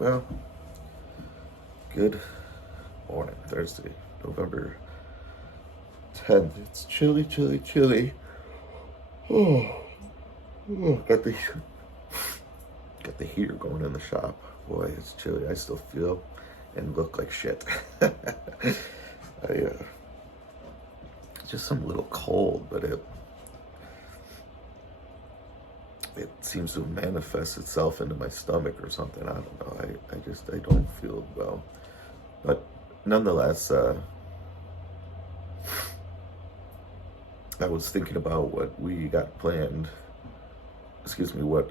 Well, good morning, Thursday, November 10th. It's chilly, chilly, chilly. Oh, got the heater going in the shop. Boy, it's chilly. I still feel and look like shit. Just a little cold, but it seems to manifest itself into my stomach or something. I don't know. I don't feel well. But nonetheless, I was thinking about what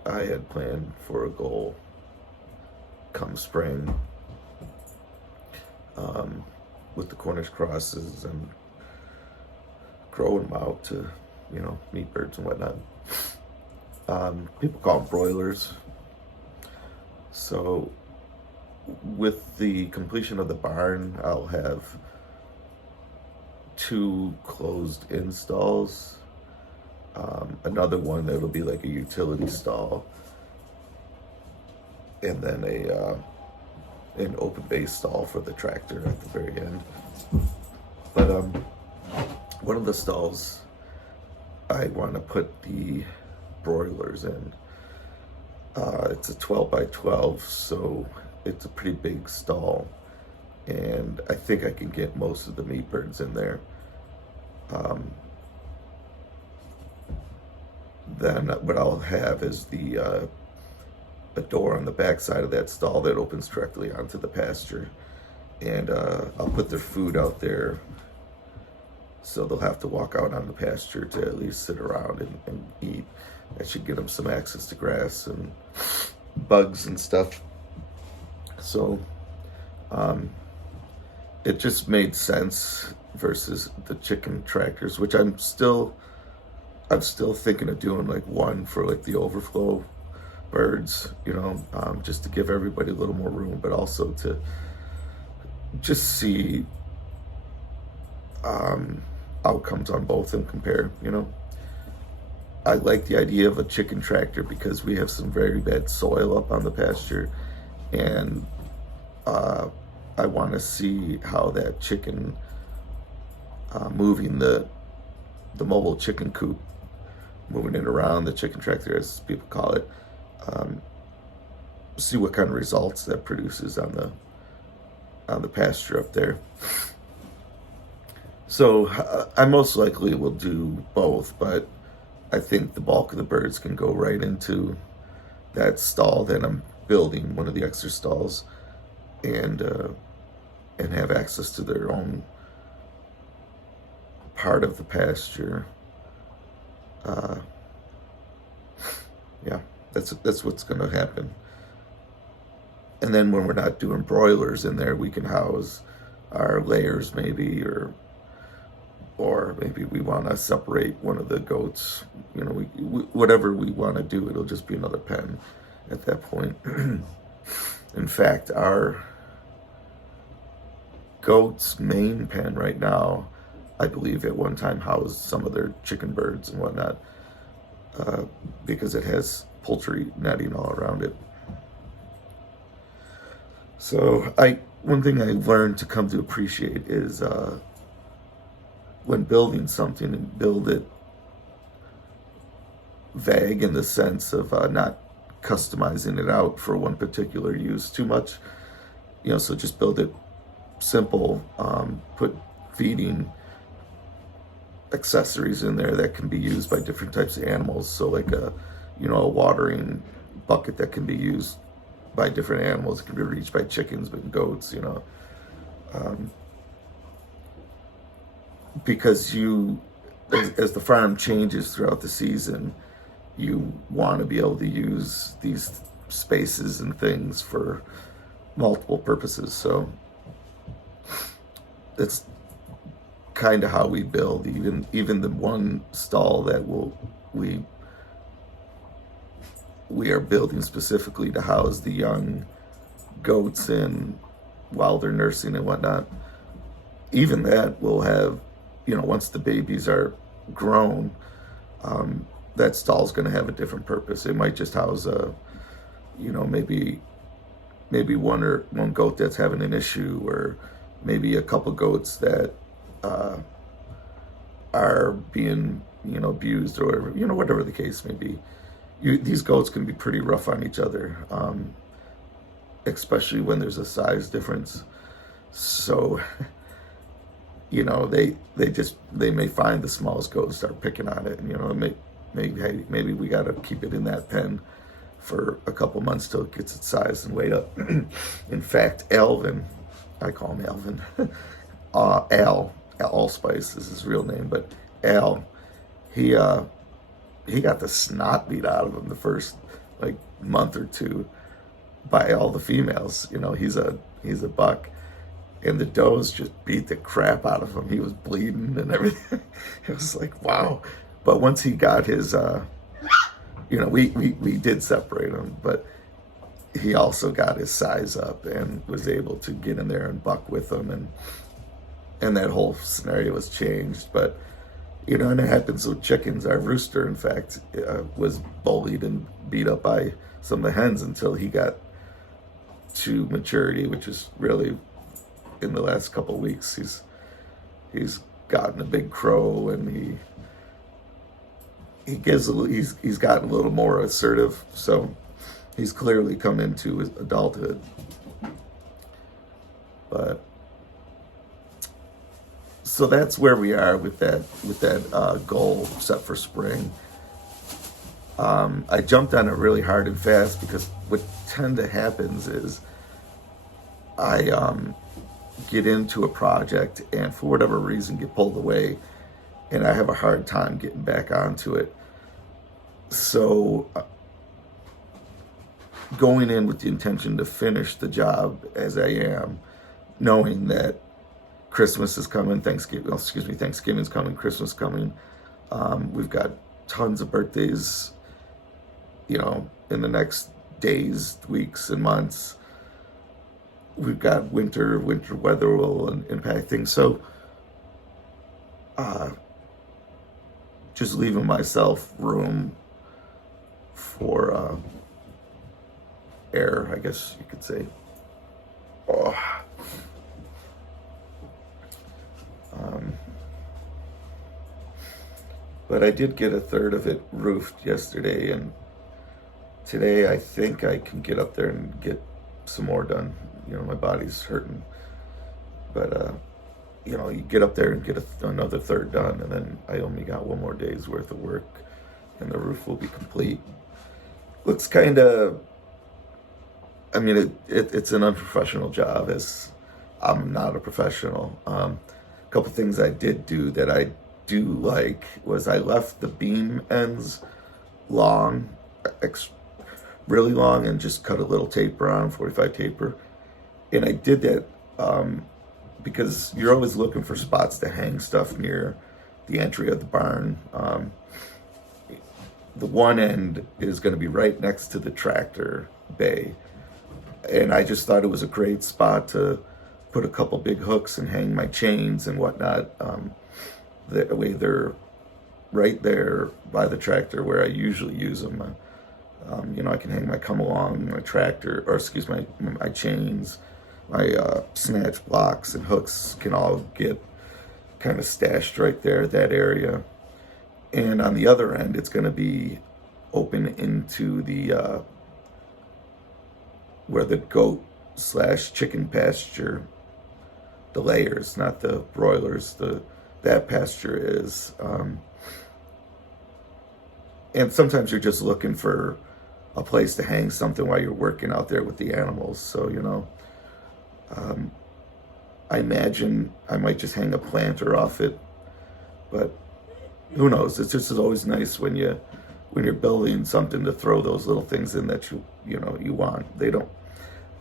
I had planned for a goal come spring, with the Cornish crosses and growing them out to, meat birds and whatnot. People call them broilers. So with the completion of the barn, I'll have two closed installs. Another one that'll be like a utility stall, and then an open base stall for the tractor at the very end. But one of the stalls I want to put the broilers in. It's a 12 by 12, so it's a pretty big stall, and I think I can get most of the meat birds in there. Then what I'll have is a door on the back side of that stall that opens directly onto the pasture, and I'll put their food out there, so they'll have to walk out on the pasture to at least sit around and eat. That should get them some access to grass and bugs and stuff. So it just made sense versus the chicken tractors, which I'm still thinking of doing like one for like the overflow birds, just to give everybody a little more room, but also to just see outcomes on both and compare. I like the idea of a chicken tractor because we have some very bad soil up on the pasture, and I want to see how that chicken moving the mobile chicken coop, moving it around, the chicken tractor as people call it, see what kind of results that produces on the pasture up there. So I most likely will do both, but I think the bulk of the birds can go right into that stall. Then I'm building one of the extra stalls, and have access to their own part of the pasture. Yeah, that's what's going to happen. And then when we're not doing broilers in there, we can house our layers maybe, or maybe we want to separate one of the goats. We whatever we want to do, it'll just be another pen at that point. In fact, our goats' main pen right now, I believe at one time housed some of their chicken birds and whatnot, because it has poultry netting all around it. So one thing I learned to come to appreciate is when building something, and build it vague in the sense of not customizing it out for one particular use too much. So just build it simple. Put feeding accessories in there that can be used by different types of animals. So like a watering bucket that can be used by different animals. It can be reached by chickens, but goats, because as the farm changes throughout the season, you want to be able to use these spaces and things for multiple purposes. So that's kind of how we build even the one stall that we are building specifically to house the young goats in while they're nursing and whatnot. Even that will have, once the babies are grown, that stall's going to have a different purpose. It might just house maybe maybe one goat that's having an issue, or maybe a couple goats that are being, abused, or whatever the case may be. These goats can be pretty rough on each other, especially when there's a size difference. So, they may find the smallest goat and start picking on it, and maybe we got to keep it in that pen for a couple months till it gets its size and weight up. In fact, Alvin, I call him Alvin, Al Allspice is his real name, but Al, he got the snot beat out of him the first month or two by all the females. He's a buck, and the does just beat the crap out of him. He was bleeding and everything. It was like, wow. But once he got his, we did separate him, but he also got his size up and was able to get in there and buck with them, and that whole scenario was changed. But and it happens with chickens. Our rooster, in fact, was bullied and beat up by some of the hens until he got to maturity, which is really in the last couple of weeks. He's gotten a big crow, and he's gotten a little more assertive. So he's clearly come into his adulthood. But so that's where we are with that goal set for spring. I jumped on it really hard and fast because what tend to happens is I get into a project and for whatever reason get pulled away, and I have a hard time getting back onto it. So going in with the intention to finish the job as I am, knowing that Christmas is coming, Thanksgiving's coming, Christmas coming. We've got tons of birthdays, in the next days, weeks, and months. We've got winter weather will impact things. So just leaving myself room for air, I guess you could say. But I did get a third of it roofed yesterday, and today I think I can get up there and get some more done. My body's hurting, but you get up there and get another third done, and then I only got one more day's worth of work, and the roof will be complete. Looks kind of, it's an unprofessional job, as I'm not a professional. A couple things I did do that I do like was I left the beam ends long, really long, and just cut a little taper on, 45 taper. And I did that because you're always looking for spots to hang stuff near the entry of the barn. The one end is going to be right next to the tractor bay, and I just thought it was a great spot to put a couple big hooks and hang my chains and whatnot. That way they're right there by the tractor where I usually use them. I can hang my come along, my tractor, or my chains, my snatch blocks and hooks can all get kind of stashed right there, that area. And on the other end, it's going to be open into the where the goat/chicken pasture, the layers, not the broilers, that pasture is. And sometimes you're just looking for a place to hang something while you're working out there with the animals. So, I imagine I might just hang a planter off it, but who knows? It's just always nice when you're building something to throw those little things in that you want.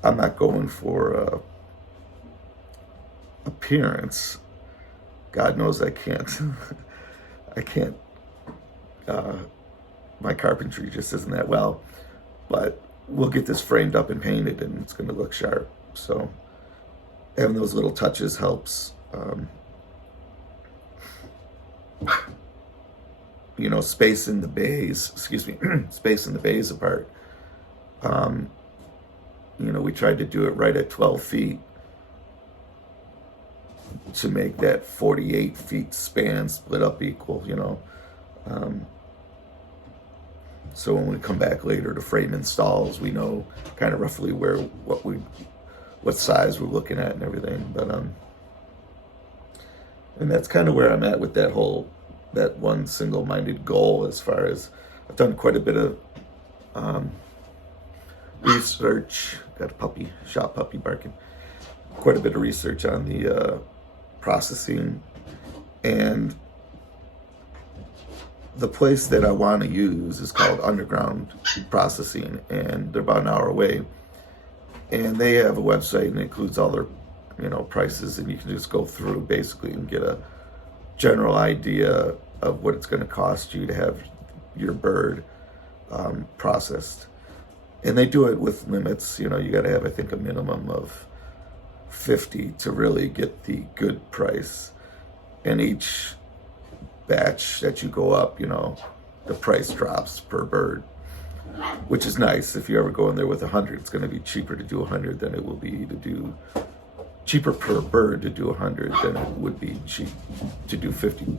I'm not going for appearance. God knows I can't. I can't. My carpentry just isn't that well, but we'll get this framed up and painted, and it's going to look sharp. So having those little touches helps. Spacing the bays. Spacing the bays apart. we tried to do it right at 12 feet to make that 48 feet span split up equal, so when we come back later to frame installs, we know kind of roughly what size we're looking at and everything. But and that's kind of where I'm at with that one single-minded goal. As far as I've done quite a bit of research. Got a shop puppy barking. Quite a bit of research on the processing, and the place that I want to use is called Underground Processing, and they're about an hour away. And they have a website and it includes all their, prices, and you can just go through basically and get a general idea of what it's going to cost you to have your bird processed. And they do it with limits. You got to have, I think, a minimum of 50 to really get the good price. And each batch that you go up, the price drops per bird, which is nice. If you ever go in there with 100, it's going to be cheaper to do 100 than it will be to do, cheaper per bird to do 100 than it would be cheap to do 50.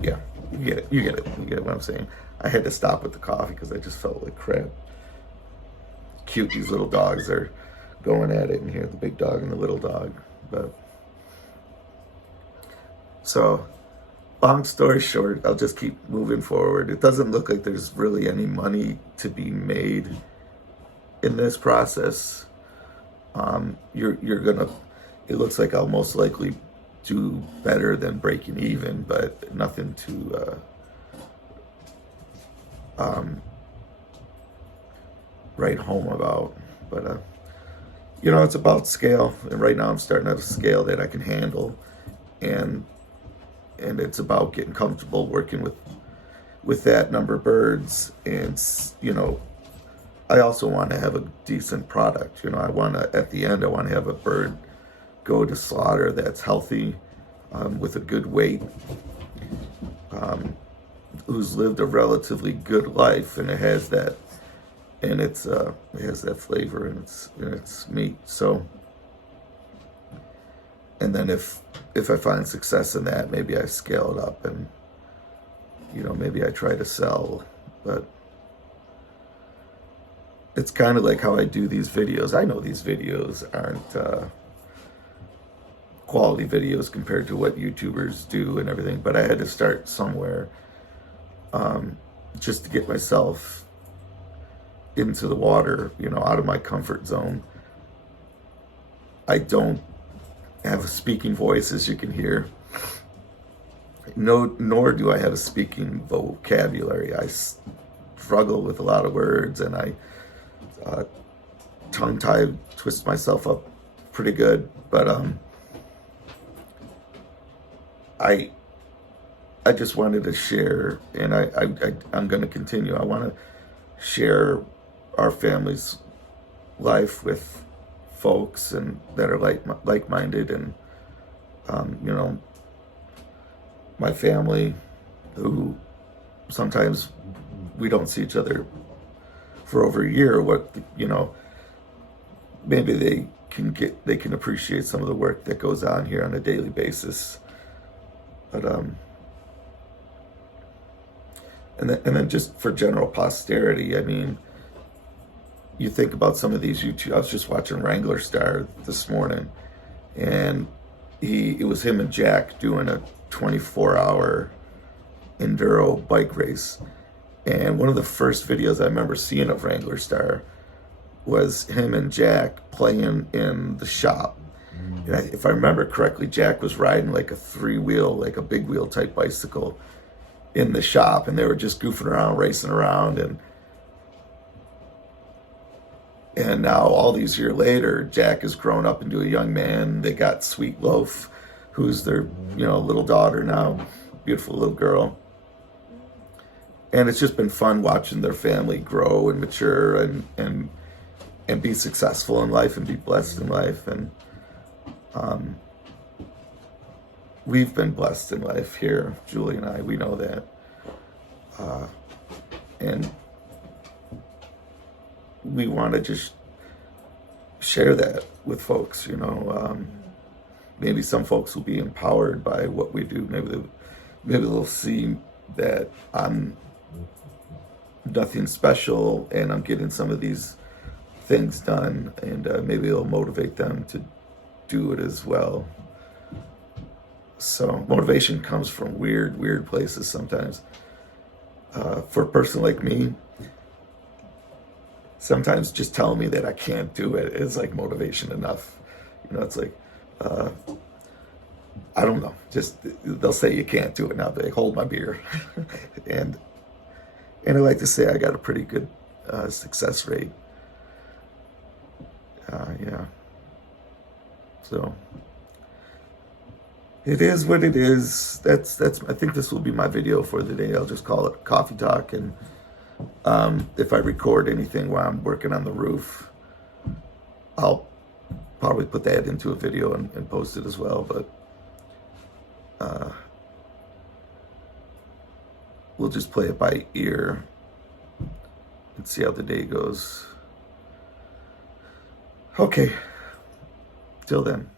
Yeah, you get what I'm saying. I had to stop with the coffee because I just felt like crap. Cute, these little dogs are going at it, and here the big dog and the little dog. But so, long story short, I'll just keep moving forward. It doesn't look like there's really any money to be made in this process. It looks like I'll most likely do better than breaking even, but nothing to write home about. But it's about scale, and right now I'm starting at a scale that I can handle, and it's about getting comfortable working with that number of birds. And I also want to have a decent product. At the end I want to have a bird go to slaughter that's healthy, with a good weight, who's lived a relatively good life, and it has that flavor in its meat. So, and then if I find success in that, maybe I scale it up, and maybe I try to sell. But it's kind of like how I do these videos. I know these videos aren't quality videos compared to what YouTubers do and everything, but I had to start somewhere, just to get myself into the water, out of my comfort zone. I don't have a speaking voice, as you can hear. Nor do I have a speaking vocabulary. I struggle with a lot of words, and I tongue-tie, twist myself up pretty good. But I just wanted to share, and I'm going to continue. I want to share our family's life with folks and that are like-minded, and my family, who sometimes we don't see each other for over a year. Maybe they can appreciate some of the work that goes on here on a daily basis. But and then just for general posterity, I mean, you think about some of these YouTube. I was just watching Wrangler Star this morning, and it was him and Jack doing a 24-hour enduro bike race. And one of the first videos I remember seeing of Wrangler Star was him and Jack playing in the shop. And if I remember correctly, Jack was riding like a 3-wheel, like a big wheel type bicycle in the shop, and they were just goofing around, racing around. And now, all these years later, Jack has grown up into a young man. They got Sweet Loaf, who's their little daughter now, beautiful little girl. And it's just been fun watching their family grow and mature and be successful in life and be blessed in life. And we've been blessed in life here, Julie and I. We know that. And we want to just share that with folks, you know. Maybe some folks will be empowered by what we do. Maybe they'll see that I'm nothing special and I'm getting some of these things done, and maybe it'll motivate them to do it as well. So motivation comes from weird places sometimes. For a person like me, sometimes just telling me that I can't do it is like motivation enough. You know, it's like, I don't know, just they'll say you can't do it, and I'll be like, hold my beer. and I like to say I got a pretty good success rate. Yeah. So it is what it is. That's. I think this will be my video for the day. I'll just call it Coffee Talk, and if I record anything while I'm working on the roof, I'll probably put that into a video and post it as well. But we'll just play it by ear and see how the day goes. Okay. Till then.